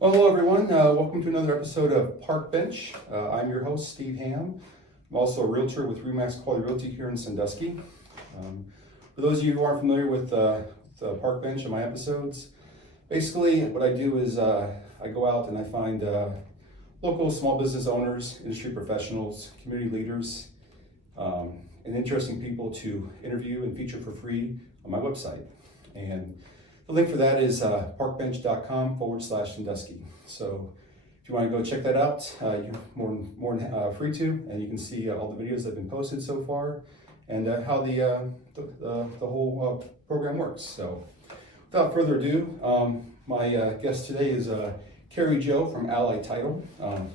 Well, hello everyone. Welcome to another episode of Parkbench. I'm your host, Steve Ham. I'm also a realtor with Remax Quality Realty here in Sandusky. For those of you who aren't familiar with the Parkbench and my episodes, basically what I do is I go out and I find local small business owners, industry professionals, community leaders, and interesting people to interview and feature for free on my website. And the link for that is parkbench.com/Sandusky. So if you want to go check that out, you're more than free to, and you can see all the videos that have been posted so far and how the whole program works. So without further ado, my guest today is Carrie Jo from Ally Title.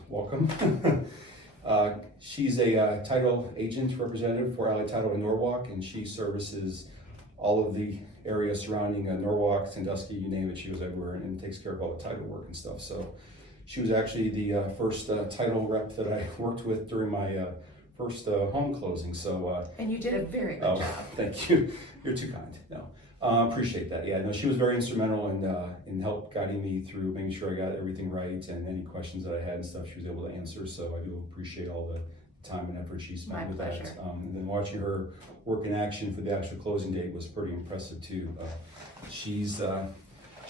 Welcome. She's a title agent representative for Ally Title of Norwalk, and she services all of the area surrounding Norwalk, Sandusky, you name it, she goes everywhere and takes care of all the title work and stuff. So she was actually the first title rep that I worked with during my first home closing. So and you did a very good job. Thank you. You're too kind. No, appreciate that. Yeah, no, she was very instrumental in help guiding me through making sure I got everything right, and any questions that I had and stuff she was able to answer. So I do appreciate all the time and effort she spent with that. And then watching her work in action for the actual closing date was pretty impressive too. She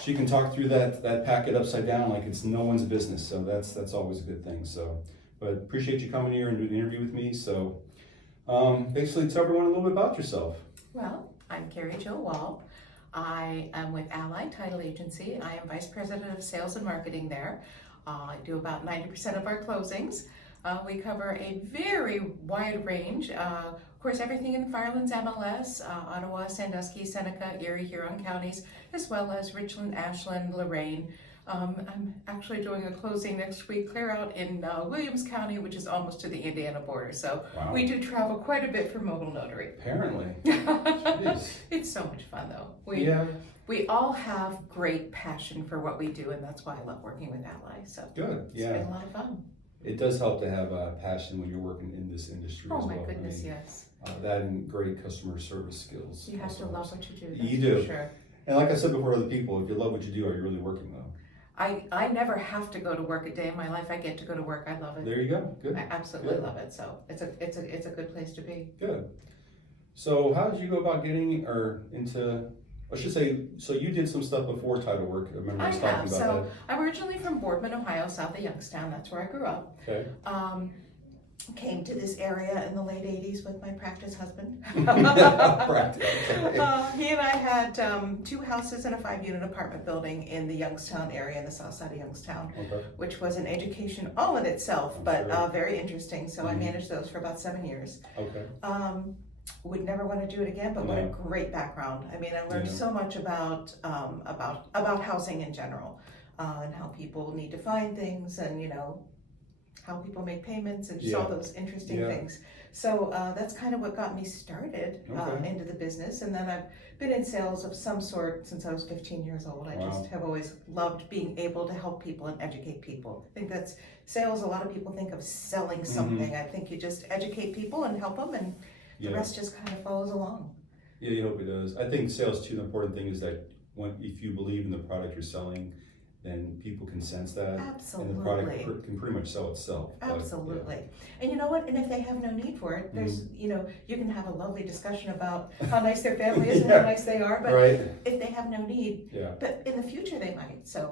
can talk through that packet upside down like it's no one's business. So that's always a good thing. So, but appreciate you coming here and doing the interview with me. So, basically, tell everyone a little bit about yourself. Well, I'm Carrie Jo Wahl. I am with Ally Title Agency. I am Vice President of Sales and Marketing there. I do about 90% of our closings. We cover a very wide range. Of course, everything in the Firelands MLS, Ottawa, Sandusky, Seneca, Erie, Huron counties, as well as Richland, Ashland, Lorraine. I'm actually doing a closing next week, clear out in Williams County, which is almost to the Indiana border. So wow. We do travel quite a bit for mobile notary. Apparently. It's so much fun though. We all have great passion for what we do, and that's why I love working with Ally. So good. It's been a lot of fun. It does help to have a passion when you're working in this industry as well. Oh my goodness, yes. That and great customer service skills. You have to love what you do. You do. For sure. And like I said before, other people, if you love what you do, are you really working though? I never have to go to work a day in my life. I get to go to work. I love it. There you go. Good. I absolutely love it. So it's a good place to be. Good. So how did you go about getting into? I should say, so you did some stuff before title work. I remember us talking about that. I'm originally from Boardman, Ohio, south of Youngstown. That's where I grew up. Okay. Came to this area in the late 80s with my practice husband. He and I had 2 houses in a 5-unit apartment building in the Youngstown area, in the south side of Youngstown, which was an education all in itself, but very interesting. So I managed those for about 7 years. Okay. Would never want to do it again, but what a great background. I mean, I learned so much about housing in general, and how people need to find things, and how people make payments, and just all those interesting things. So that's kind of what got me started into the business. And then I've been in sales of some sort since I was 15 years old. I just have always loved being able to help people and educate people. I think that's sales. A lot of people think of selling something. I think you just educate people and help them, and the rest just kind of follows along. Yeah, you hope it does. I think sales too, the important thing is that if you believe in the product you're selling, then people can sense that. Absolutely. And the product can pretty much sell itself. Absolutely. And you know what? And if they have no need for it, there's, you can have a lovely discussion about how nice their family is and how nice they are, but if they have no need, but in the future they might. So,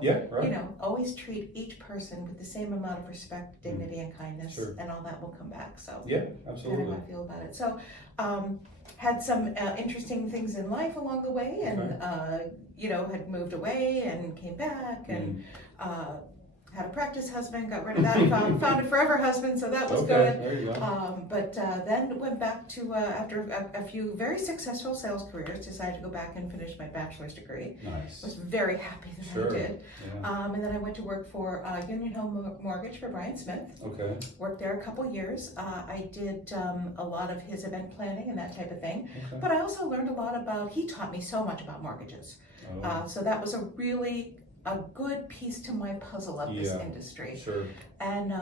always treat each person with the same amount of respect, dignity, and kindness, and all that will come back. So, yeah, absolutely. That's how I feel about it. So, had some interesting things in life along the way, and had moved away and came back, and had a practice husband, got rid of that, found a forever husband, so that was good. There you go. But then went back to, after a few very successful sales careers, decided to go back and finish my bachelor's degree. Nice. Was very happy that I did. Yeah. And then I went to work for Union Home Mortgage for Brian Smith. Okay. Worked there a couple years. I did a lot of his event planning and that type of thing. Okay. But I also learned a lot he taught me so much about mortgages. So that was a good piece to my puzzle of this industry. Sure. And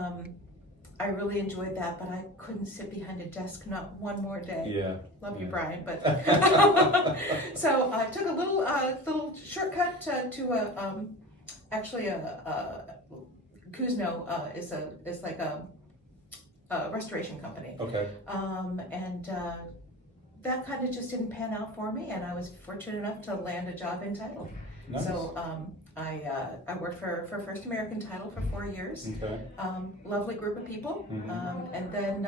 I really enjoyed that, but I couldn't sit behind a desk not one more day. Yeah. Love you, Brian, but so I took a little shortcut to actually Kuzno is like a restoration company. Okay. And that kind of just didn't pan out for me, and I was fortunate enough to land a job in title. Nice. So I worked for First American Title for 4 years. Okay. Lovely group of people, and then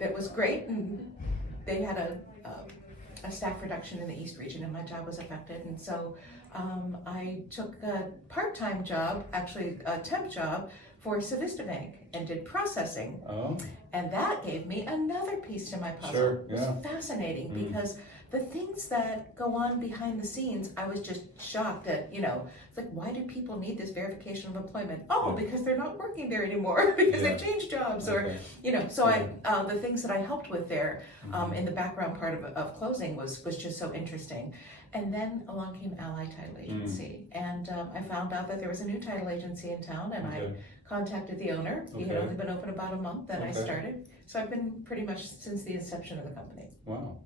it was great. And they had a staff reduction in the East region, and my job was affected. And so I took a part-time job, actually a temp job, for Civista Bank and did processing. Oh. And that gave me another piece to my puzzle. Sure, It was fascinating because the things that go on behind the scenes, I was just shocked at, it's like, why do people need this verification of employment? Oh, because they're not working there anymore, because they've changed jobs, or, so the things that I helped with there in the background part of closing was just so interesting. And then along came Ally Title Agency, and I found out that there was a new title agency in town, and I contacted the owner. He had only been open about a month, and I started. So I've been pretty much since the inception of the company. Wow.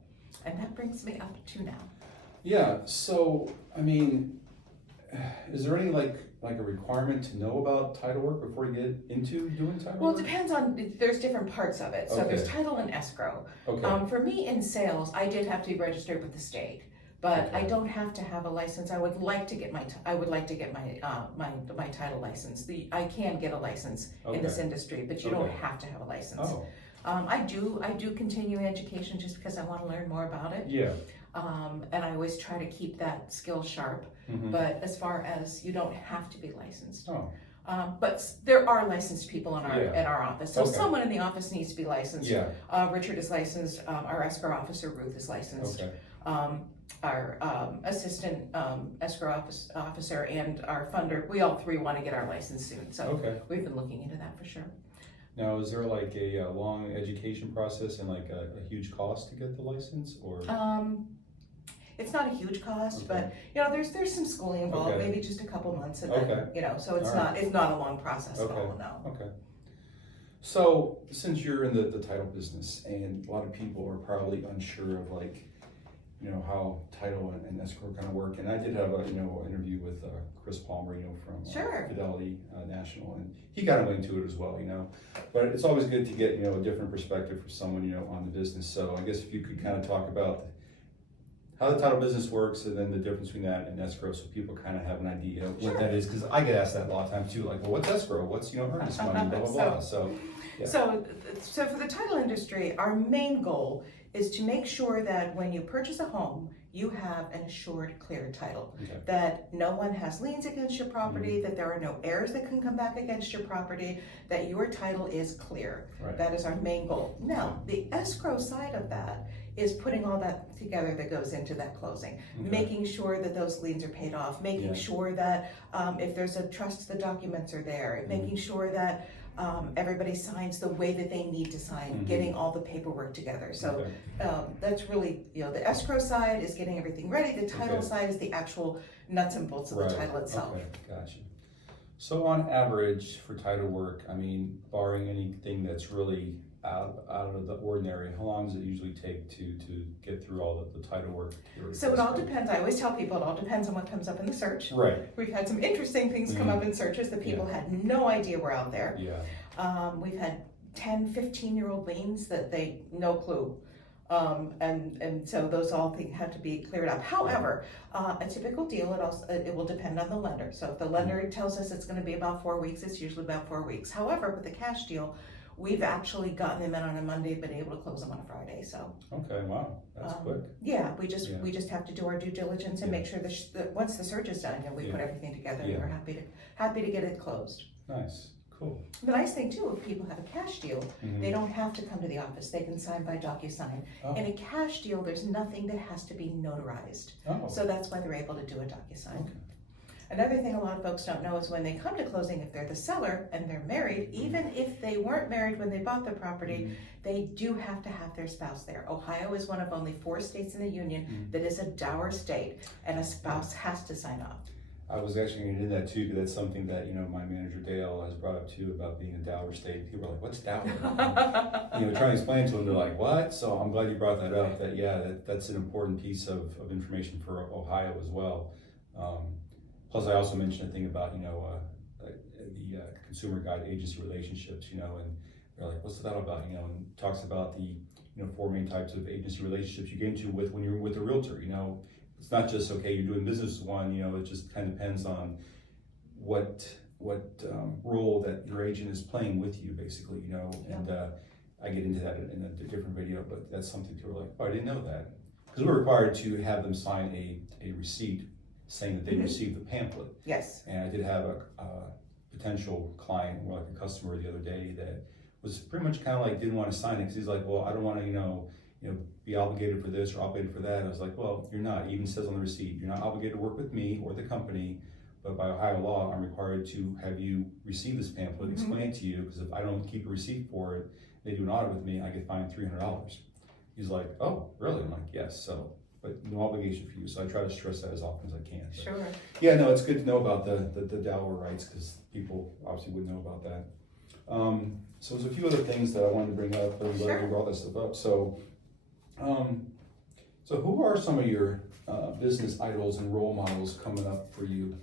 And that brings me up to now. Yeah, so, I mean, is there any like a requirement to know about title work before you get into doing title Well, work? it depends on, there's different parts of it. So there's title and escrow. Okay. For me in sales, I did have to be registered with the state. But I don't have to have a license. I would like to get my title license. I can get a license in this industry, but you don't have to have a license. Oh. I do continuing education just because I want to learn more about it. Yeah. And I always try to keep that skill sharp. But as far as, you don't have to be licensed. Oh. But there are licensed people in our office. So someone in the office needs to be licensed. Yeah. Richard is licensed. Our escrow officer Ruth is licensed. Okay. Our assistant escrow officer and our funder, we all three want to get our license soon. So we've been looking into that for sure. Now, is there like a long education process and like a huge cost to get the license, or? It's not a huge cost, but there's some schooling involved, maybe just a couple months, and then, so it's not a long process at all. No. Okay. So since you're in the title business, and a lot of people are probably unsure of like, how title and escrow kind of work, and I did have a interview with Chris Palmer, from Fidelity National, and he got into it as well, but it's always good to get a different perspective for someone on the business. So I guess if you could kind of talk about how the title business works, and then the difference between that and escrow, so people kind of have an idea of what that is, because I get asked that a lot of times too, like, well, what's escrow? What's earnest money? Blah blah blah. So for the title industry, our main goal is to make sure that when you purchase a home, you have an assured, clear title. That no one has liens against your property, that there are no heirs that can come back against your property, that your title is clear. That is our main goal. Now, the escrow side of that is putting all that together that goes into that closing, making sure that those liens are paid off, making sure that if there's a trust, the documents are there, making sure that everybody signs the way that they need to sign, getting all the paperwork together. So that's really, the escrow side is getting everything ready. The title side is the actual nuts and bolts of the title itself. Okay, gotcha. So on average for title work, I mean, barring anything that's really out of the ordinary, how long does it usually take to get through all the title work? So it all depends. I always tell people it all depends on what comes up in the search. We've had some interesting things come up in searches that people had no idea were out there. We've had 10, 15-year-old liens that they no clue. And so those all have to be cleared up. However, a typical deal, it will depend on the lender. So if the lender tells us it's going to be about 4 weeks, it's usually about 4 weeks. However, with a cash deal, we've actually gotten them in on a Monday, been able to close them on a Friday. So wow, that's quick. Yeah, we just have to do our due diligence and make sure that once the search is done, we put everything together, and we're happy to get it closed. Nice. Cool. The nice thing too, if people have a cash deal, they don't have to come to the office. They can sign by DocuSign. In a cash deal, there's nothing that has to be notarized. So that's why they're able to do a DocuSign. Another thing a lot of folks don't know is when they come to closing, if they're the seller and they're married, even if they weren't married when they bought the property, they do have to have their spouse there. Ohio is one of only 4 states in the union that is a dower state, and a spouse has to sign off. I was actually going to do that too, because that's something that my manager Dale has brought up too, about being a dower state. People are like, "What's dower?" Trying to explain to them, they're like, "What?" So I'm glad you brought that up. That's an important piece of information for Ohio as well. Plus, I also mentioned a thing about, the consumer guide agency relationships, and they're like, what's that about, and talks about the, four main types of agency relationships you get into with when you're with a realtor, It's not just, okay, you're doing business with one, it just kind of depends on what role that your agent is playing with you, basically, and I get into that in a different video, but that's something to like, oh, I didn't know that. Because we're required to have them sign a receipt saying that they received the pamphlet. Yes. And I did have a potential client, more like a customer the other day, that was pretty much kind of like didn't want to sign it because he's like, well, I don't want to, be obligated for this or obligated for that. I was like, well, you're not. It even says on the receipt, you're not obligated to work with me or the company, but by Ohio law, I'm required to have you receive this pamphlet, explain it to you, because if I don't keep a receipt for it, they do an audit with me, I get fined $300. He's like, oh, really? I'm like, yes. So, but no obligation for you. So I try to stress that as often as I can. But sure. yeah, no, it's good to know about the Delaware rights because people obviously wouldn't know about that. So there's a few other things that I wanted to bring up, but I'm glad you brought that stuff up. So, so who are some of your business idols and role models coming up for you?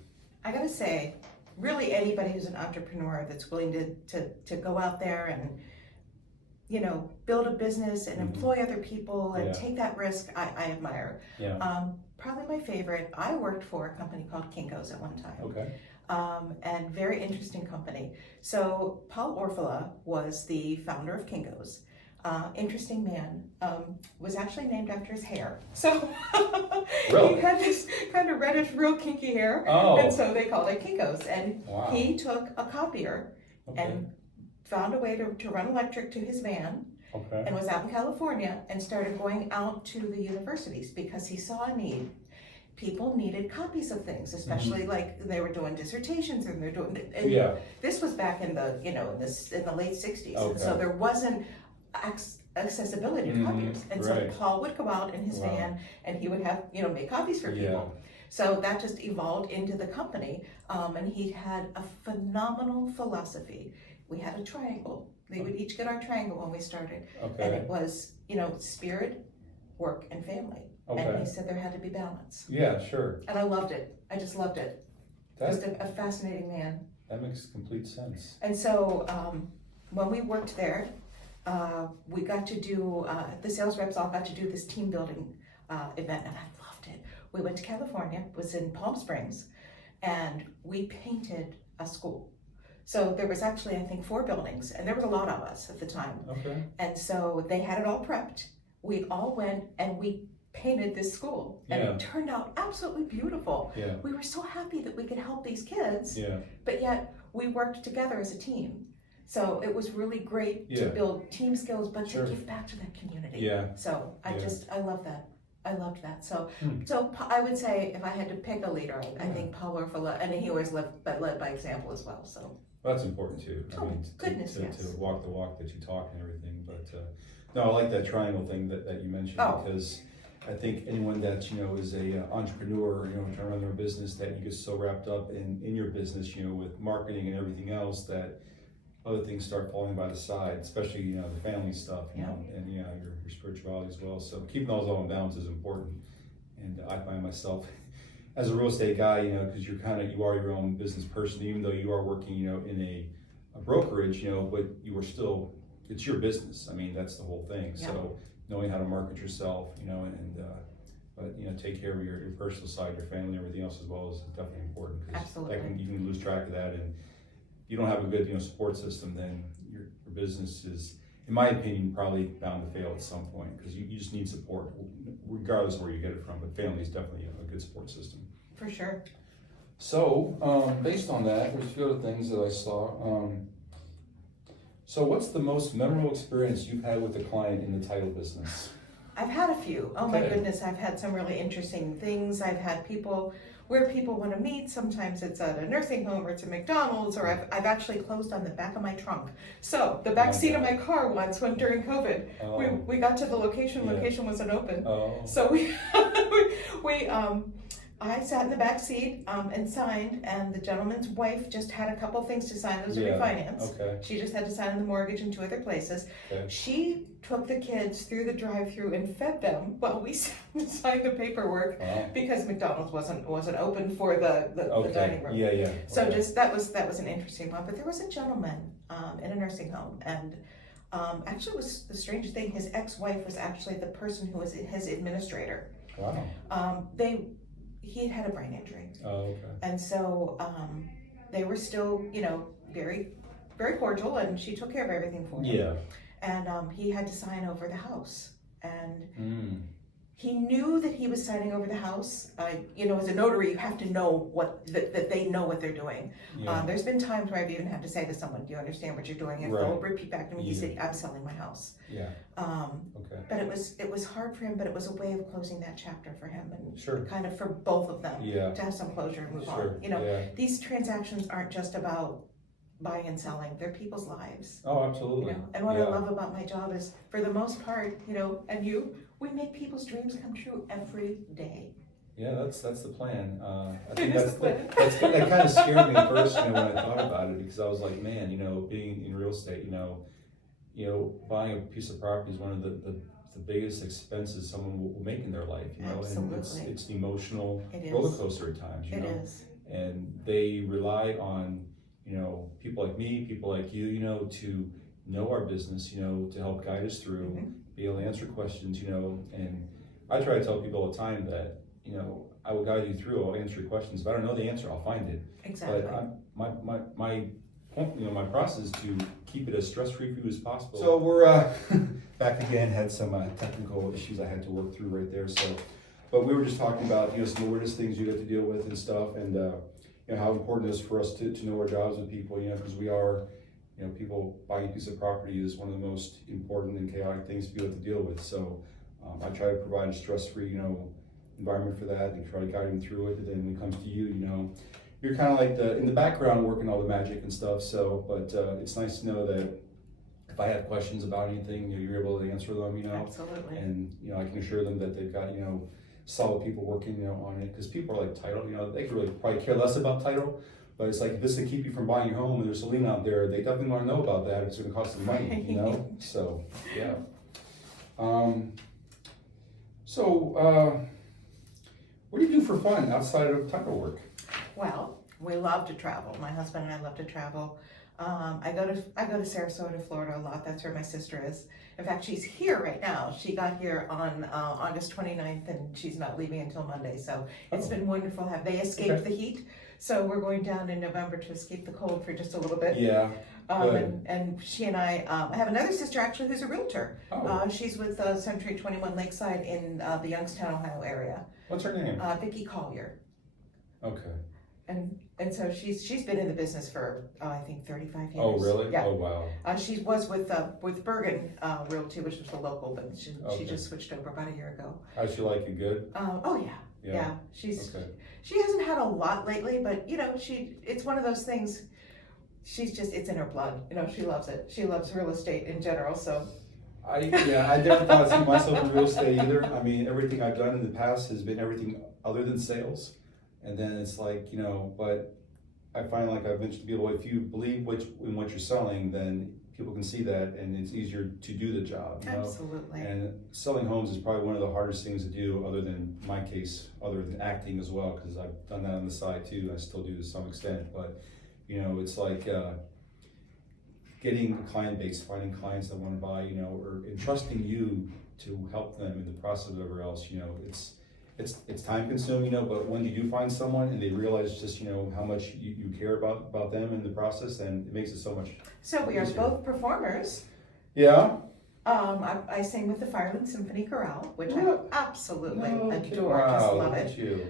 I gotta say, really anybody who's an entrepreneur that's willing to go out there and, build a business and employ other people and take that risk, I admire. Yeah. Probably my favorite, I worked for a company called Kinko's at one time. Okay. And very interesting company. So Paul Orfala was the founder of Kinko's. Interesting man, was actually named after his hair. So Really? He had this kind of reddish, real kinky hair, and so they called it Kinko's. And he took a copier and found a way to run electric to his van, and was out in California and started going out to the universities because he saw a need. People needed copies of things, especially like they were doing dissertations and they're doing. And this was back in the in the late '60s, and so there wasn't accessibility to copiers, and so Paul would go out in his van and he would have make copies for people. So that just evolved into the company, and he had a phenomenal philosophy. We had a triangle. They would each get our triangle when we started, and it was spirit, work, and family. And he said there had to be balance. Yeah, sure. And I loved it. I just loved it. Just a fascinating man. That makes complete sense. And so when we worked there, we got to do, the sales reps all got to do this team building event, and I loved it. We went to California, it was in Palm Springs, and we painted a school. So there was actually, I think, 4 buildings, and there was a lot of us at the time. And so they had it all prepped. We all went and we painted this school, and it turned out absolutely beautiful. We were so happy that we could help these kids, but yet we worked together as a team. So it was really great to build team skills, but to give back to the community. So I love that. I loved that. So I would say if I had to pick a leader, I think Paul Orfala, and he always led by example as well. So that's important too. I mean, to walk the walk that you talk and everything. But no, I like that triangle thing that you mentioned because I think anyone that is a entrepreneur, trying to run their business, that you get so wrapped up in your business, with marketing and everything else that other things start falling by the side, especially the family stuff, and your spirituality as well. So keeping those all in balance is important. And I find myself as a real estate guy, because you are your own business person, even though you are working, in a brokerage, but you are still, it's your business. I mean, that's the whole thing. So knowing how to market yourself, but take care of your personal side, your family, everything else as well is definitely important. Absolutely. You can lose track of that, and you don't have a good support system, then your business is, in my opinion, probably bound to fail at some point because you just need support regardless of where you get it from. But family is definitely a good support system. For sure. So based on that, there's a few other things that I saw. So what's the most memorable experience you've had with a client in the title business? I've had a few. Oh my goodness, I've had some really interesting things. I've had people where people want to meet. Sometimes it's at a nursing home or it's a McDonald's, or I've actually closed on the back of my trunk. So the back seat of my car once, when during COVID, we got to the location wasn't open. So we I sat in the back seat and signed, and the gentleman's wife just had a couple things to sign. It was a refinance. Okay. She just had to sign the mortgage in 2 other places. Okay. She took the kids through the drive-through and fed them while we sat and signed the paperwork because McDonald's wasn't open for the dining room. Yeah. So that was an interesting one. But there was a gentleman in a nursing home, and actually it was the strangest thing. His ex-wife was actually the person who was his administrator. Wow. He had a brain injury. Oh, okay. And so they were still, very, very cordial, and she took care of everything for him. Yeah. And he had to sign over the house. And he knew that he was signing over the house. As a notary, you have to know that they know what they're doing. Yeah. There's been times where I've even had to say to someone, do you understand what you're doing? And they'll repeat back to me, he said, I'm selling my house. Yeah. Okay. But it was hard for him, but it was a way of closing that chapter for him, and kind of for both of them to have some closure and move on. These transactions aren't just about buying and selling, they're people's lives. Oh, absolutely. And what I love about my job is, for the most part, we make people's dreams come true every day. Yeah, that's the plan. I think that kind of scared me at first, when I thought about it, because I was like, man, being in real estate, buying a piece of property is one of the biggest expenses someone will make in their life, Absolutely. And it's an emotional roller coaster at times, It is. And they rely on, people like me, people like you, to know our business, to help guide us through, be able to answer questions, and I try to tell people all the time that, I will guide you through, I'll answer your questions. If I don't know the answer, I'll find it. Exactly. But my process is to keep it as stress-free for you as possible. So we're back again, had some technical issues I had to work through right there. But we were just talking about, some of the weirdest things you get to deal with and stuff, and how important it is for us to know our jobs with people, because we are, people buying a piece of property is one of the most important and chaotic things people have to deal with. So I try to provide a stress-free, environment for that and try to guide them through it. And then when it comes to you, you're kind of like in the background working all the magic and stuff. So, but it's nice to know that if I have questions about anything, you're able to answer them, Absolutely. And, I can assure them that they've got, solid people working, on it. Because people are like title, they could really probably care less about title. But it's like, if this can keep you from buying your home and there's a lien out there, they definitely want to know about that. It's going to cost them money, So, yeah. What do you do for fun outside of title work? Well, we love to travel. My husband and I love to travel. I go to Sarasota, Florida a lot. That's where my sister is. In fact, she's here right now. She got here on August 29th, and she's not leaving until Monday. So it's been wonderful. They escaped the heat. So we're going down in November to escape the cold for just a little bit. Yeah. And she and I have another sister actually who's a realtor. Oh. She's with Century 21 Lakeside in the Youngstown, Ohio area. What's her name? Vicki Collier. Okay. And so she's been in the business for I think 35 years. Oh really? Yeah. Oh wow. She was with Bergen Realty, which was the local, but she just switched over about a year ago. How's she like it? Good? Oh yeah. Yeah. She hasn't had a lot lately, but it's one of those things. It's in her blood. She loves it. She loves real estate in general. So. I never thought I'd see myself in real estate either. I mean, everything I've done in the past has been everything other than sales. And then it's like, but I find like I've mentioned to people, if you believe in what you're selling, then people can see that and it's easier to do the job. Absolutely. And selling homes is probably one of the hardest things to do, other than my case, other than acting as well, because I've done that on the side too. I still do to some extent, but it's like getting a client base, finding clients that want to buy, or entrusting you to help them in the process of whatever else, it's time consuming, but when you do find someone and they realize just, how much you care about them in the process, then it makes it so much So we are both performers. Yeah. I sing with the Fireland Symphony Chorale, which I absolutely adore. I just love it.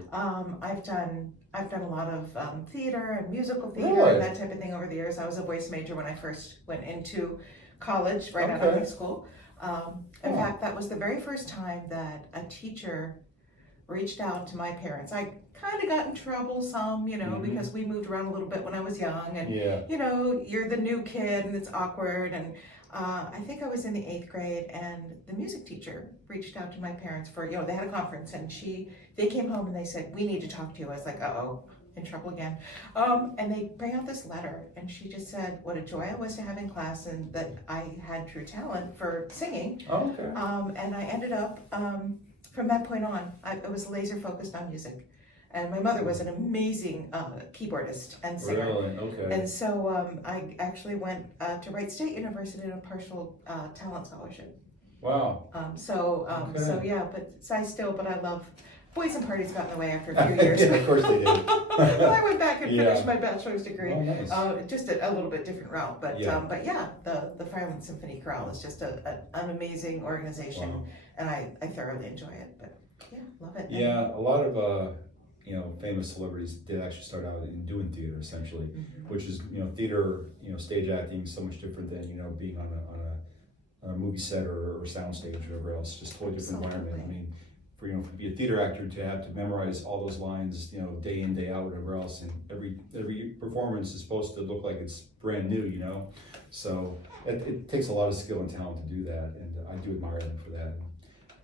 I've done a lot of theater and musical theater and that type of thing over the years. I was a voice major when I first went into college, right out of high school. In fact, that was the very first time that a teacher reached out to my parents. I kind of got in trouble some, you know, because we moved around a little bit when I was young, and you know, you're the new kid and it's awkward. And I think I was in the 8th grade, and the music teacher reached out to my parents for, you know, they had a conference, and they came home and they said, we need to talk to you. I was like, uh-oh, in trouble again. And they bring out this letter, and she just said what a joy it was to have in class, and that I had true talent for singing. Oh, okay. And I ended up, from that point on, I was laser focused on music. And my mother was an amazing keyboardist and singer. Really? Okay. And so I actually went to Wright State University on a partial talent scholarship. Wow. So yeah, but I love, boys and parties got in the way after a few years. Yeah, of course they did. I went back and finished my bachelor's degree. Oh, nice. Just a little bit different route, but Yeah. The Fireland Symphony Chorale is just an amazing organization, Wow. and I thoroughly enjoy it. But yeah, love it. Yeah, a lot of you know, famous celebrities did actually start out in doing theater, essentially, which is, you know, theater, you know, stage acting is so much different than, you know, being on a movie set or soundstage or whatever else. Just totally different environment. I mean, for, you know, to be a theater actor, to have to memorize all those lines, you know, day in, day out, whatever else, and every performance is supposed to look like it's brand new, you know. So it takes a lot of skill and talent to do that, and I do admire them for that.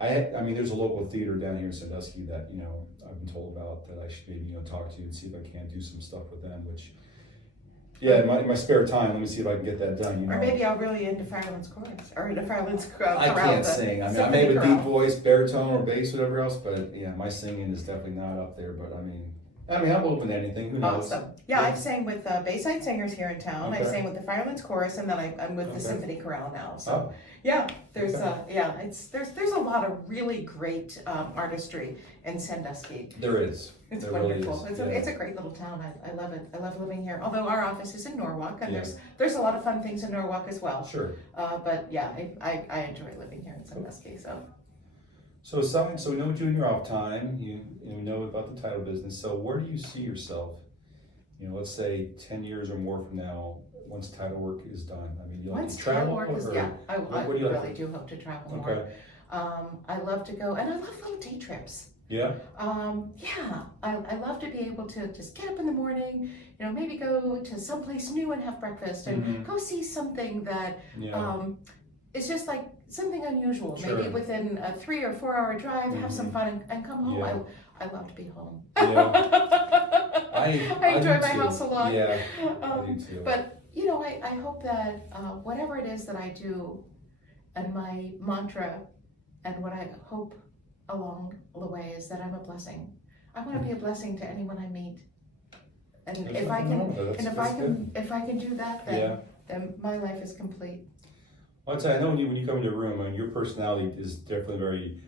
I mean, there's a local theater down here in Sandusky that, you know, I've been told about, that I should maybe, you know, talk to and see if I can do some stuff with them, which, yeah, in my spare time, let me see if I can get that done, you know. Or maybe I'll really into Fireland's chorus, or into Fireland's chorale. I can't sing. I mean, I may have a deep voice, baritone or bass, whatever else, but yeah, my singing is definitely not up there, but I mean, I'm open to anything, who knows? Awesome. Yeah, I've sang with Bayside Singers here in town. Okay. I've sang with the Fireland's Chorus, and then I'm with the Okay. Symphony Chorale now. So Oh. yeah, there's Okay. there's a lot of really great artistry in Sandusky. There is. It's There wonderful. really is. It's a great little town. I love it. I love living here. Although our office is in Norwalk, and Yeah. there's a lot of fun things in Norwalk as well. Sure. But yeah, I enjoy living here in Sandusky. So we know what you do in your off time. You know about the title business. So where do you see yourself? You know, let's say 10 years or more from now, once title work is done. I mean, you like Once to travel? title work is, yeah, I what do you like? really do hope to travel more. Okay. I love to go, and I love little day trips. Yeah. Yeah, I love to be able to just get up in the morning, you know, maybe go to someplace new and have breakfast, and go see something that it's just like something unusual. Sure. Maybe within a 3 or 4 hour drive, have some fun and come home. Yeah. I love to be home. Yeah. I enjoy do my too. house a lot. Yeah, I do too. But you know, I hope that whatever it is that I do, and my mantra, and what I hope along the way is that I'm a blessing. I want to be a blessing to anyone I meet, and There's if I nothing wrong can, with that. and if I can do that, Yeah. then my life is complete. Well, I'd say, I know when you come into a room, I mean, your personality is definitely very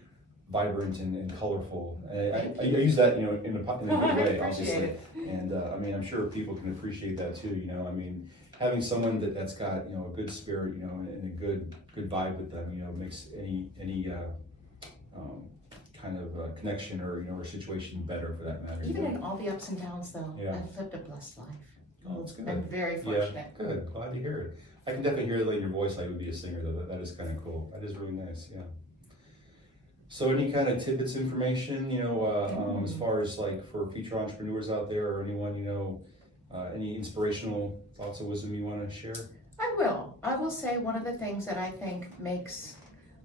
vibrant and colorful. I use that, you know, in a good way, obviously. It. And I mean, I'm sure people can appreciate that too. You know, I mean, having someone that's got, you know, a good spirit, you know, and a good vibe with them, you know, makes any kind of connection or, you know, or situation better, for that matter. Even in all the ups and downs, though, Yeah. I've lived a blessed life. Oh, that's good. I'm very Yeah, fortunate. good. Glad to hear it. I can definitely hear that in your voice like you would be a singer, though. That is kind of cool. That is really nice, yeah. So any kind of tidbits information, you know, as far as like for future entrepreneurs out there, or anyone, you know, any inspirational thoughts of wisdom you want to share? I will say one of the things that I think makes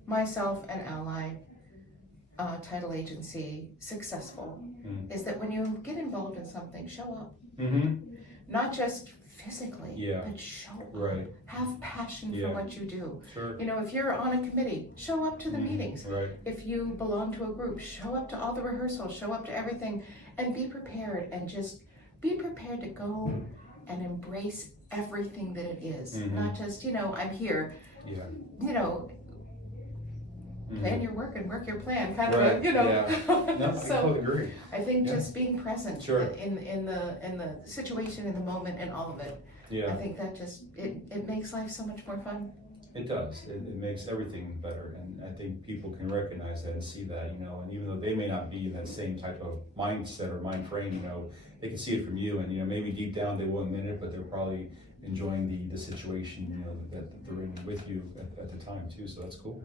myself and Ally Title Agency successful is that when you get involved in something, show up. Not just physically, but show up. Right. Have passion for what you do. Sure. You know, if you're on a committee, show up to the meetings. Right. If you belong to a group, show up to all the rehearsals, show up to everything, and be prepared, and just be prepared to go and embrace everything that it is. Not just, you know, I'm here. Yeah. You know, plan your work and work your plan, kind Right. of, you know. Yeah. No, I So totally agree. I think just being present Sure. in the situation, in the moment, and all of it. Yeah. I think that just it makes life so much more fun. It does. It makes everything better, and I think people can recognize that and see that, you know. And even though they may not be in that same type of mindset or mind frame, you know, they can see it from you, and you know, maybe deep down they won't admit it, but they're probably enjoying the situation, you know, that they're in with you at the time too. So that's cool.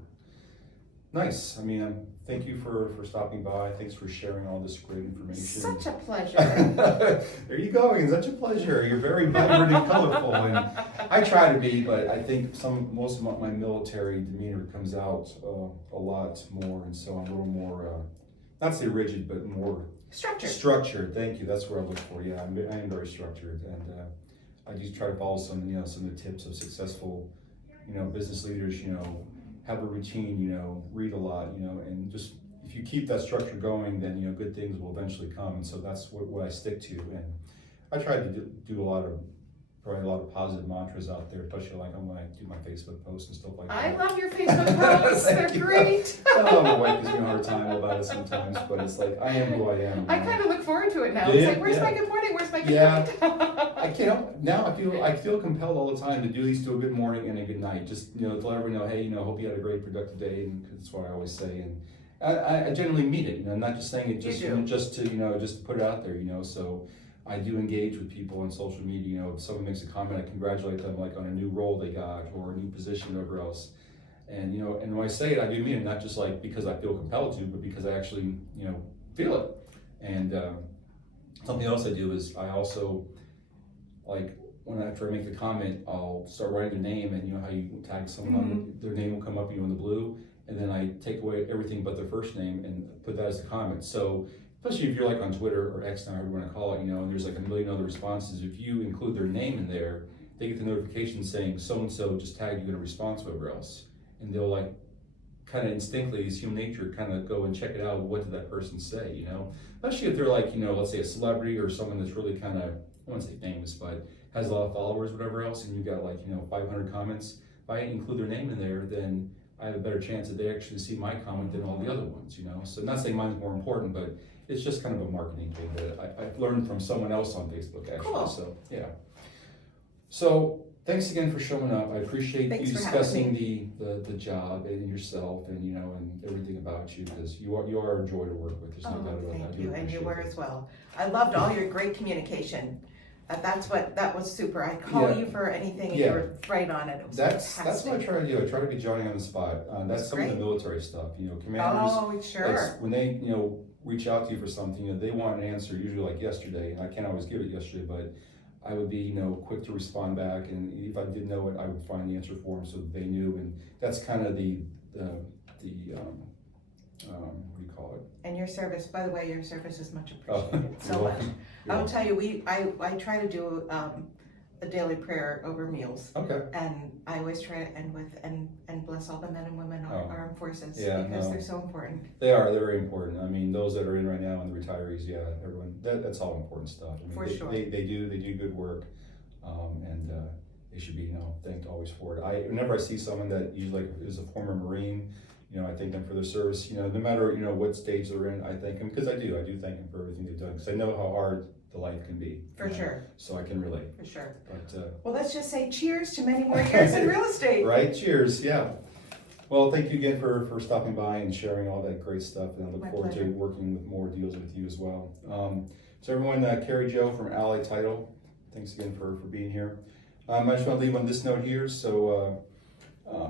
Nice. I mean, thank you for stopping by. Thanks for sharing all this great information. Such a pleasure. There you go. It's such a pleasure. You're very vibrant and colorful, and I try to be, but I think most of my military demeanor comes out a lot more, and so I'm a little more, not say rigid, but more Structured. Structured. Thank you. That's what I look for. Yeah, I am very structured, and I do try to follow some of the tips of successful, business leaders. Have a routine, read a lot, and just if you keep that structure going, then good things will eventually come. And so that's what I stick to. And I try to do a lot of positive mantras out there, especially like when I do my Facebook posts and stuff like that. I love your Facebook posts. They're great. My wife gives me a hard time about it sometimes, but it's like I am who I am. I kind of look forward to it now. It's like, where's my good morning? Where's my good night? I can't now. I feel compelled all the time to do these, do a good morning and a good night. Just to let everyone know, hey, hope you had a great productive day, and that's what I always say. And I generally mean it. I'm not just saying it just to put it out there. So I do engage with people on social media. If someone makes a comment, I congratulate them like on a new role they got or a new position, whatever else. And and when I say it, I do mean it, not just like because I feel compelled to, but because I actually feel it. And something else I do is I also like after I make the comment, I'll start writing their name, and how you tag someone, their name will come up in the blue, and then I take away everything but their first name and put that as a comment. So especially if you're like on Twitter or X now, however you want to call it, and there's like a million other responses. If you include their name in there, they get the notification saying so-and-so just tagged you in a response, whatever else. And they'll like kind of instinctively, it's human nature, kind of go and check it out. What did that person say, Especially if they're like, let's say a celebrity or someone that's really kind of, I wouldn't say famous, but has a lot of followers, whatever else, and you've got like, 500 comments. If I include their name in there, then I have a better chance that they actually see my comment than all the other ones, So not saying mine's more important, but it's just kind of a marketing thing that I've learned from someone else on Facebook, actually. Cool. So, yeah. So, thanks again for showing up. I appreciate you discussing the job and yourself and and everything about you, because you are a joy to work with. There's no doubt about that. Thank you, and you were as well. I loved all your great communication. That was super. I call you for anything, and you were right on it. It was that's what I try to do. I try to be Johnny on the spot. That's some of the military stuff. Commanders. Oh, sure. When they reach out to you for something, they want an answer usually like yesterday, and I can't always give it yesterday, but I would be quick to respond back, and if I didn't know it, I would find the answer for them so that they knew. And that's kind of the what do you call it? And your service, by the way, your service is much appreciated. So much. I'll tell you, I try to do a daily prayer over meals. Okay. And I always try to end with and bless all the men and women of our armed forces, because they're so important. They're very important. I mean, those that are in right now and the retirees, everyone, that's all important stuff. I mean, for sure. They do good work, and they should be thanked always for it. Whenever I see someone that usually is a former Marine, I thank them for their service. No matter what stage they're in, I thank them, because I do thank them for everything they've done, because I know how hard the life can be. For sure. So I can relate. For sure. But well, let's just say cheers to many more years in real estate. Right. Cheers. Yeah. Well, thank you again for stopping by and sharing all that great stuff, and I look forward to working with more deals with you as well. So everyone, Carrie Jo from Ally Title, thanks again for being here. I just want to leave on this note here. So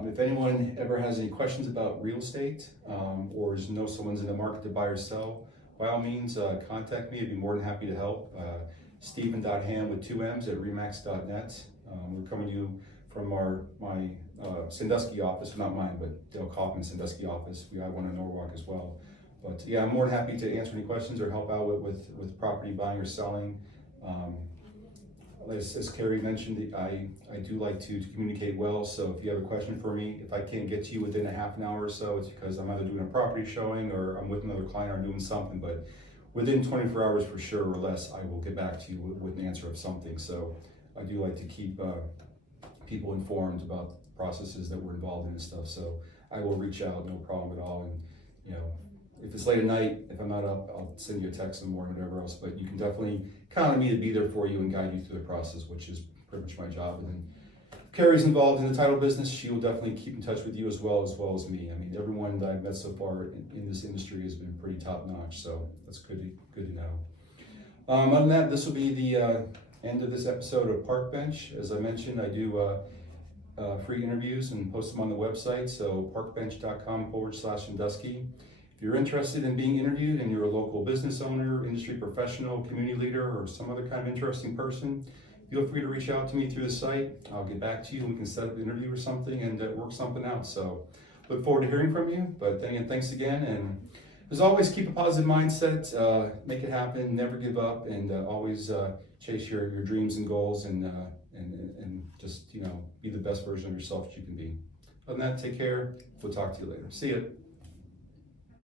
if anyone ever has any questions about real estate, or someone's in the market to buy or sell, by all means, contact me. I'd be more than happy to help. Stephen.ham with 2 M's at remax.net. We're coming to you from my Sandusky office, not mine, but Dale Kaufman's Sandusky office. We have one in Norwalk as well. But yeah, I'm more than happy to answer any questions or help out with property buying or selling. As Carrie mentioned, I do like to communicate well, so if you have a question for me, if I can't get to you within a half an hour or so, it's because I'm either doing a property showing or I'm with another client or I'm doing something, but within 24 hours for sure or less, I will get back to you with an answer of something. So I do like to keep people informed about processes that we're involved in and stuff, so I will reach out, no problem at all. And if it's late at night, if I'm not up, I'll send you a text in the morning, whatever else, but you can definitely count on me to be there for you and guide you through the process, which is pretty much my job. And then Carrie's involved in the title business. She will definitely keep in touch with you as well as me. I mean, everyone that I've met so far in this industry has been pretty top notch, so that's good to know. Other than that, this will be the end of this episode of Parkbench. As I mentioned, I do free interviews and post them on the website, so parkbench.com/Sandusky. If you're interested in being interviewed and you're a local business owner, industry professional, community leader, or some other kind of interesting person, feel free to reach out to me through the site. I'll get back to you and we can set up an interview or something and work something out. So look forward to hearing from you. But then again, thanks again. And as always, keep a positive mindset, make it happen, never give up, and always chase your dreams and goals and just, be the best version of yourself that you can be. Other than that, take care. We'll talk to you later. See ya.